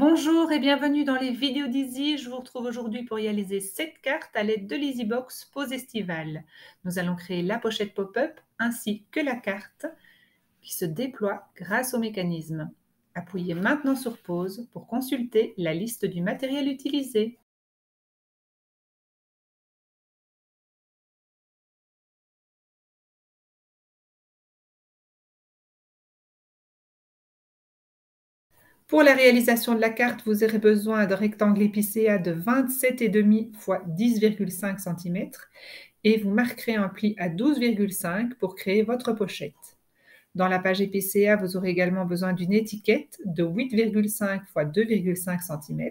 Bonjour et bienvenue dans les vidéos d'Easy. Je vous retrouve aujourd'hui pour réaliser cette carte à l'aide de l'EasyBox Pose Estivale. Nous allons créer la pochette pop-up ainsi que la carte qui se déploie grâce au mécanisme. Appuyez maintenant sur pause pour consulter la liste du matériel utilisé. Pour la réalisation de la carte, vous aurez besoin d'un rectangle épicéa de 27,5 x 10,5 cm et vous marquerez un pli à 12,5 pour créer votre pochette. Dans la page épicéa, vous aurez également besoin d'une étiquette de 8,5 x 2,5 cm.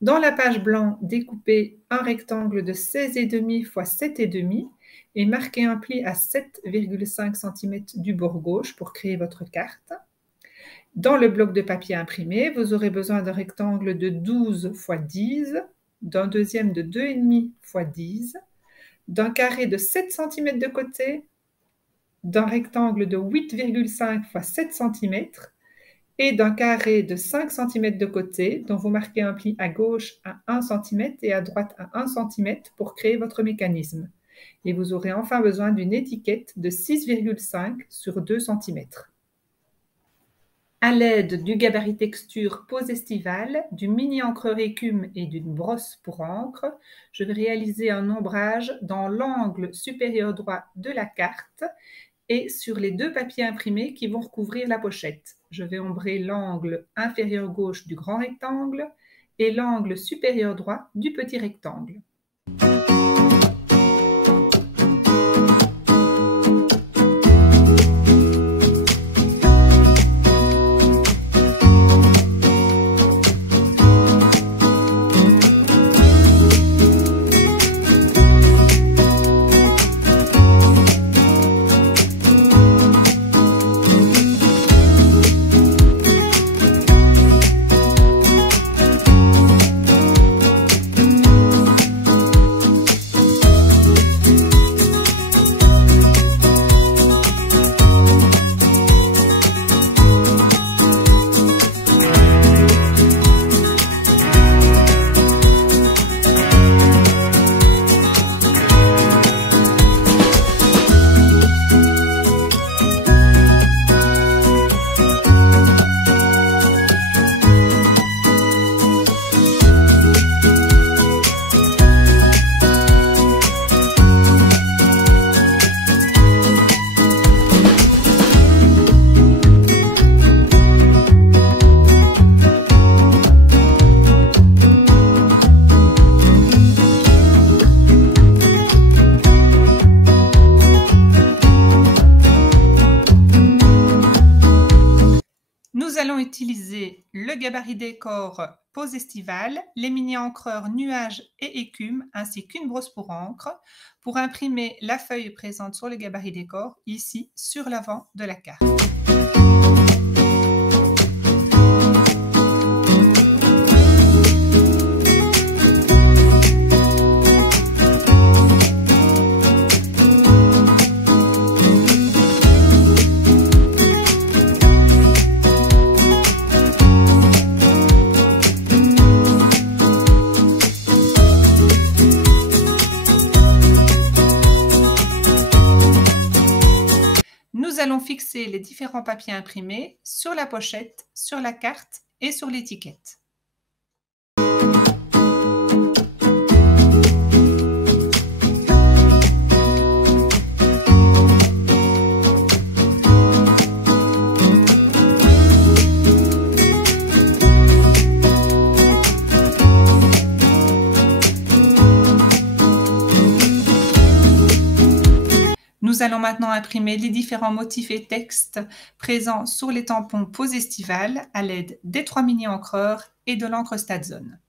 Dans la page blanc, découpez un rectangle de 16,5 x 7,5 et marquez un pli à 7,5 cm du bord gauche pour créer votre carte. Dans le bloc de papier imprimé, vous aurez besoin d'un rectangle de 12 x 10, d'un deuxième de 2,5 x 10, d'un carré de 7 cm de côté, d'un rectangle de 8,5 x 7 cm et d'un carré de 5 cm de côté dont vous marquez un pli à gauche à 1 cm et à droite à 1 cm pour créer votre mécanisme. Et vous aurez enfin besoin d'une étiquette de 6,5 sur 2 cm. À l'aide du gabarit texture Pose Estivale, du mini encreur écume et d'une brosse pour encre, je vais réaliser un ombrage dans l'angle supérieur droit de la carte et sur les deux papiers imprimés qui vont recouvrir la pochette. Je vais ombrer l'angle inférieur gauche du grand rectangle et l'angle supérieur droit du petit rectangle. Nous allons utiliser le gabarit décor Pose Estivale, les mini encreurs nuages et écume ainsi qu'une brosse pour encre pour imprimer la feuille présente sur le gabarit décor ici sur l'avant de la carte. Nous allons fixer les différents papiers imprimés sur la pochette, sur la carte et sur l'étiquette. Nous allons maintenant imprimer les différents motifs et textes présents sur les tampons Pose Estivale à l'aide des 3 mini encreurs et de l'encre Stadzone.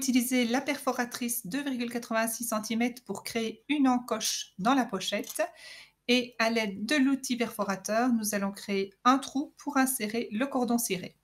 utiliser la perforatrice 2,86 cm pour créer une encoche dans la pochette. Et à l'aide de l'outil perforateur, nous allons créer un trou pour insérer le cordon ciré.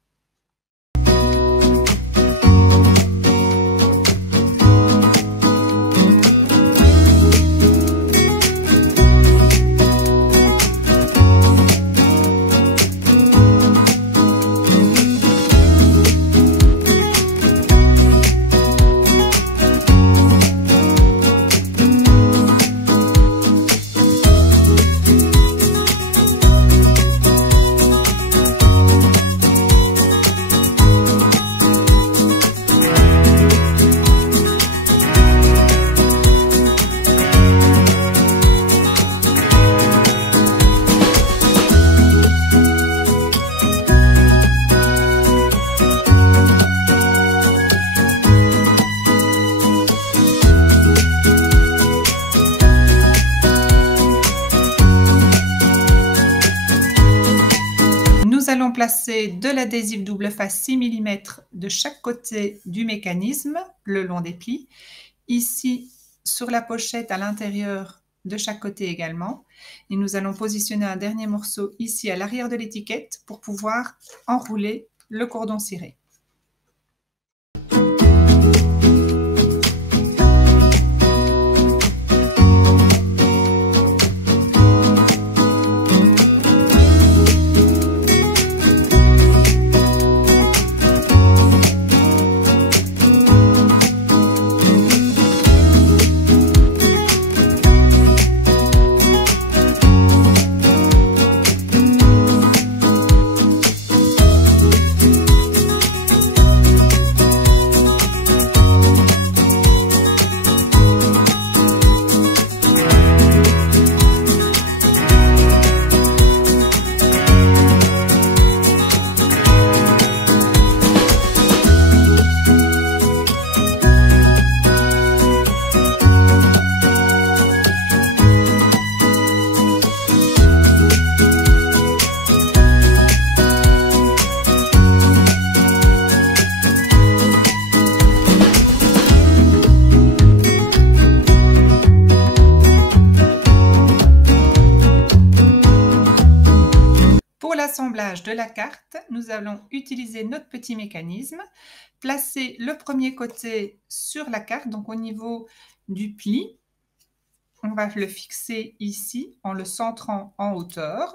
Nous allons placer de l'adhésif double face 6 mm de chaque côté du mécanisme, le long des plis. Ici, sur la pochette, à l'intérieur de chaque côté également. Et nous allons positionner un dernier morceau ici à l'arrière de l'étiquette pour pouvoir enrouler le cordon ciré. L'assemblage de la carte, nous allons utiliser notre petit mécanisme, placer le premier côté sur la carte, donc au niveau du pli. On va le fixer ici en le centrant en hauteur.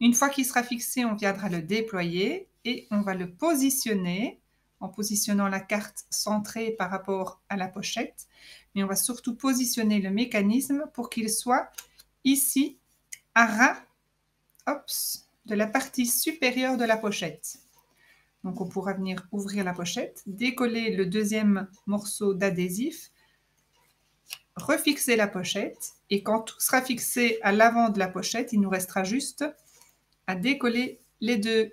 Une fois qu'il sera fixé, on viendra le déployer et on va le positionner en positionnant la carte centrée par rapport à la pochette. Mais on va surtout positionner le mécanisme pour qu'il soit ici à ras de la partie supérieure de la pochette. Donc on pourra venir ouvrir la pochette, décoller le deuxième morceau d'adhésif, refixer la pochette et quand tout sera fixé à l'avant de la pochette, il nous restera juste à décoller les deux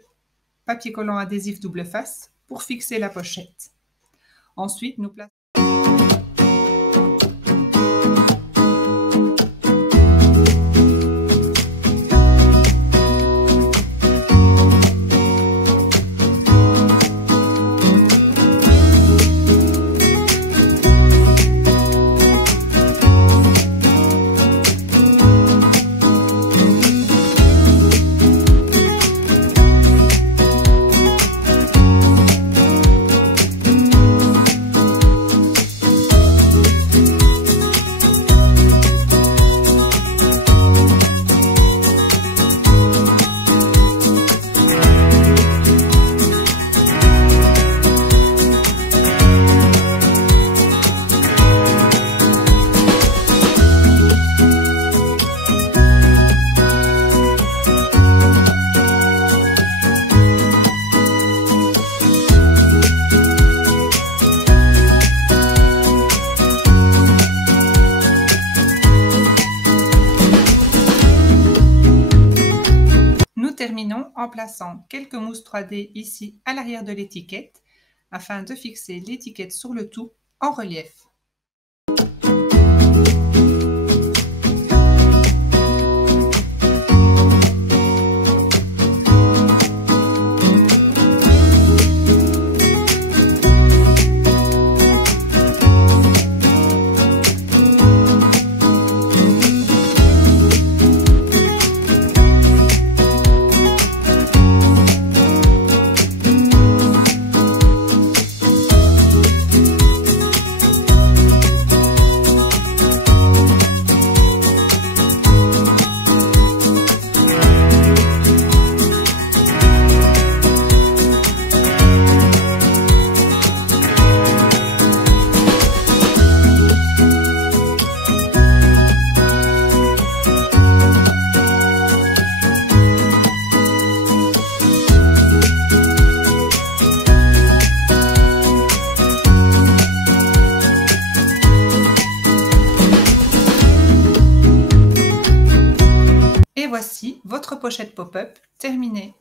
papiers collants adhésifs double face pour fixer la pochette. Ensuite, nous plaçons terminons en plaçant quelques mousses 3D ici à l'arrière de l'étiquette afin de fixer l'étiquette sur le tout en relief. voici votre pochette pop-up terminée.